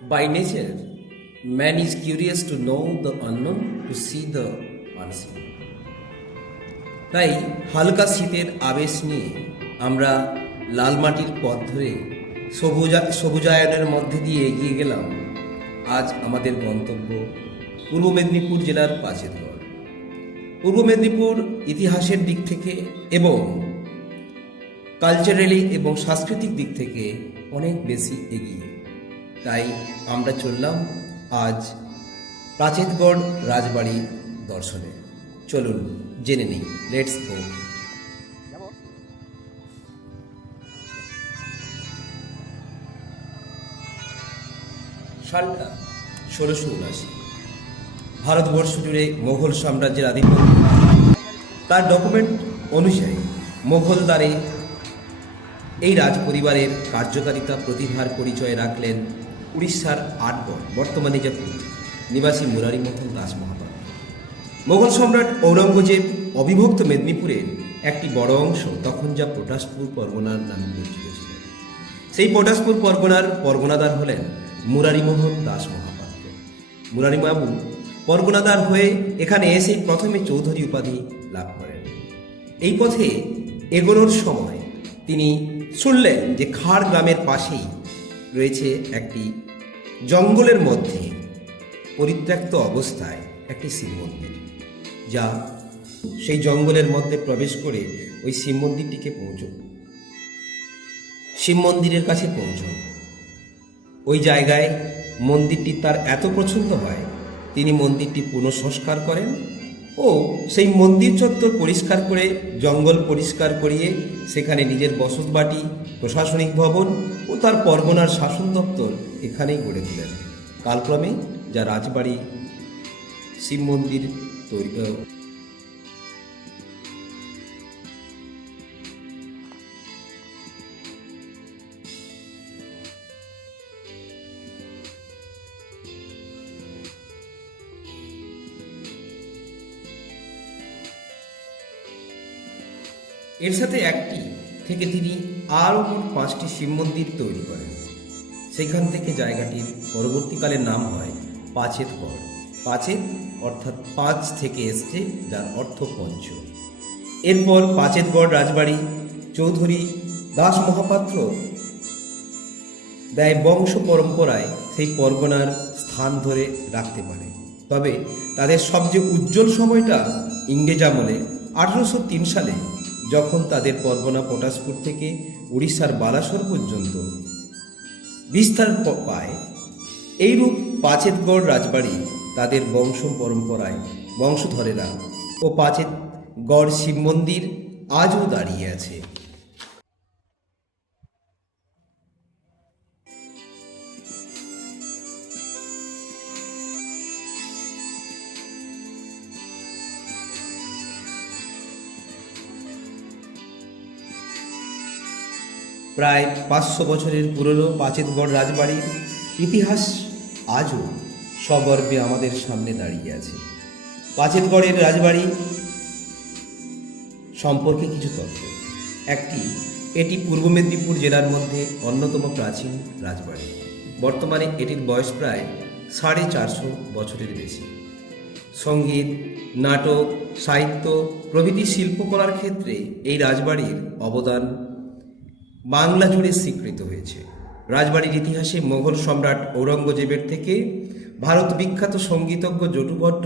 By nature, man is curious to know the unknown, to see the unseen. তাই হালকা শীতের আবেশ নিয়ে আমরা লাল মাটির পথ ধরে সবুজায়নের মধ্যে দিয়ে এগিয়ে গেলাম আজ আমাদের গন্তব্য পূর্ব মেদিনীপুর জেলার পাঁচেরগড়। পূর্ব মেদিনীপুর ইতিহাসের দিক থেকে এবং কালচারালি এবং সাংস্কৃতিক দিক থেকে অনেক বেশি এগিয়ে। তাই আমরা চললাম আজ প্রাচেতগড় রাজবাড়ি দর্শনে। চলুন জেনে নিই, লেটস গো। সালটা 1679। ভারতবর্ষ জুড়ে মোঘল সাম্রাজ্যের আধিপত্য। তার ডকুমেন্ট অনুযায়ী মোঘলদারে এই রাজ পরিবারের কার্যকারিতা প্রতিভার পরিচয় রাখলেন উড়িষ্যার আটগড়, বর্তমানে যা নিবাসী মুরারিমোহন দাস মহাপাত্র। মোগল সম্রাট ঔরঙ্গজেব অবিভক্ত মেদিনীপুরের একটি বড় অংশ তখন যা পটাশপুর পরগনার নামে পরিচিত ছিল। সেই পটাশপুর পরগনার পরগনাদার হলেন মুরারিমোহন দাস মহাপাত্র। মুরারিবাবু পরগনাদার হয়ে এখানে এসে প্রথমে চৌধুরী উপাধি লাভ করেন। এই পথে এগোনোর সময় তিনি শুনলেন যে খাড় গ্রামের পাশেই রয়েছে একটি জঙ্গলের মধ্যে পরিত্যক্ত অবস্থায় একটি শিব মন্দির, যা সেই জঙ্গলের মধ্যে প্রবেশ করে ওই শিব মন্দিরটিকে শিব মন্দিরের কাছে পৌঁছন। ওই জায়গায় মন্দিরটি তার এত পছন্দ হয়, তিনি মন্দিরটি পুনঃসংস্কার করেন ও সেই মন্দির চত্বর পরিষ্কার করে জঙ্গল পরিষ্কার করিয়ে সেখানে নিজের বসতবাটি, প্রশাসনিক ভবন ও তার পরগনার শাসন দপ্তর এখানেই গড়ে তোলেন। কালক্রমে যা রাজবাড়ি শিব মন্দির তৈরি। এর সাথে একটি থেকে তিনি আরও মোট 5টি শিব মন্দির তৈরি করেন। সেখান থেকে জায়গাটির পরবর্তীকালে নাম হয় পাঁচেতগড়। পাঁচেত অর্থাৎ 5 থেকে এসছে, যার অর্থ পঞ্চ। এরপর পাঁচেতগড় রাজবাড়ি চৌধুরী দাস মহাপাত্র দেয় বংশ পরম্পরায় সেই পরগনার স্থান ধরে রাখতে পারে। তবে তাদের সবচেয়ে উজ্জ্বল সময়টা ইংরেজ আমলে 1803 সালে, যখন তাদের পরগনা পটাশপুর থেকে উড়িষ্যার বালাসোর পর্যন্ত বিস্তার পায়। এইরূপ পাঁচেতগড় রাজবাড়ি তাদের বংশ পরম্পরায় বংশধরেরা ও পাঁচেতগড় শিব মন্দির আজও দাঁড়িয়ে আছে। প্রায় 500 বছরের পুরনো পাঁচেতগড় রাজবাড়ির ইতিহাস আজও সগর্বে আমাদের সামনে দাঁড়িয়ে আছে। পাঁচেতগড়ের রাজবাড়ি সম্পর্কে কিছু তথ্য। এটি পূর্ব মেদিনীপুর জেলার মধ্যে অন্যতম প্রাচীন রাজবাড়ি। বর্তমানে এটির বয়স প্রায় 450 বছরের বেশি। সঙ্গীত, নাটক, সাহিত্য প্রভৃতি শিল্পকলার ক্ষেত্রে এই রাজবাড়ির অবদান বাংলা জুড়ে স্বীকৃত হয়েছে। রাজবাড়ির ইতিহাসে মোগল সম্রাট ঔরঙ্গজেবের থেকে ভারত বিখ্যাত সঙ্গীতজ্ঞ জটুভট্ট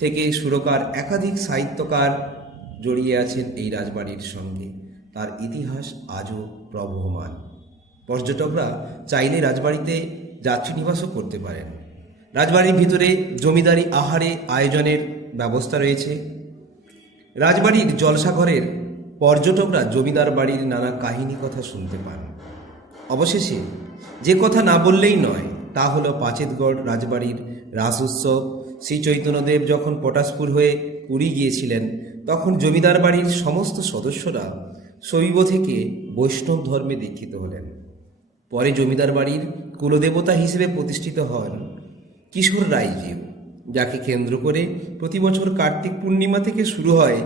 থেকে সুরকার একাধিক সাহিত্যকার জড়িয়ে আছেন এই রাজবাড়ির সঙ্গে। তার ইতিহাস আজও প্রবহমান। পর্যটকরা চাইলে রাজবাড়িতে যাত্রী নিবাসও করতে পারেন। রাজবাড়ির ভিতরে জমিদারি আয়োজনের ব্যবস্থা রয়েছে। রাজবাড়ির জলসাঘরের পর্যটকরা জমিদার বাড়ির নানা কাহিনী কথা শুনতে পান। অবশেষে যে কথা না বললেই নয়, তা হলো পাঁচেতগড় রাজবাড়ির রাস উৎসব। শ্রী চৈতন্যদেব যখন পটাশপুর হয়ে পুরী গিয়েছিলেন, তখন জমিদার বাড়ির সমস্ত সদস্যরা শৈব থেকে বৈষ্ণব ধর্মে দীক্ষিত হলেন। পরে জমিদার বাড়ির কুলদেবতা হিসেবে প্রতিষ্ঠিত হন কিশোর রায়জিউ, যাকে কেন্দ্র করে প্রতি বছর কার্তিক পূর্ণিমা থেকে শুরু হয়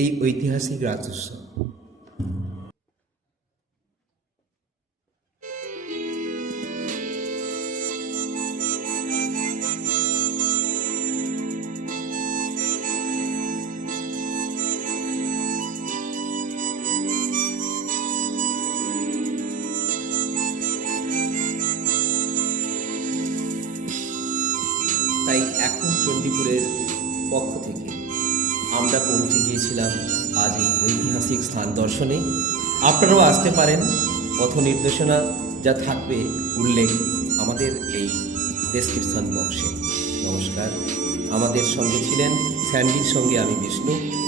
এই ঐতিহাসিক রাস উৎসব। মেদিনীপুরের পক্ষ থেকে আমরা পৌঁছে গিয়েছিলাম আজ এই ঐতিহাসিক স্থান দর্শনে। আপনারাও আসতে পারেন। পথ নির্দেশনা যা থাকবে উল্লেখ আমাদের এই ডেসক্রিপশন বক্সে। নমস্কার। আমাদের সঙ্গে ছিলেন স্যান্ডির সঙ্গে আমি বিষ্ণু।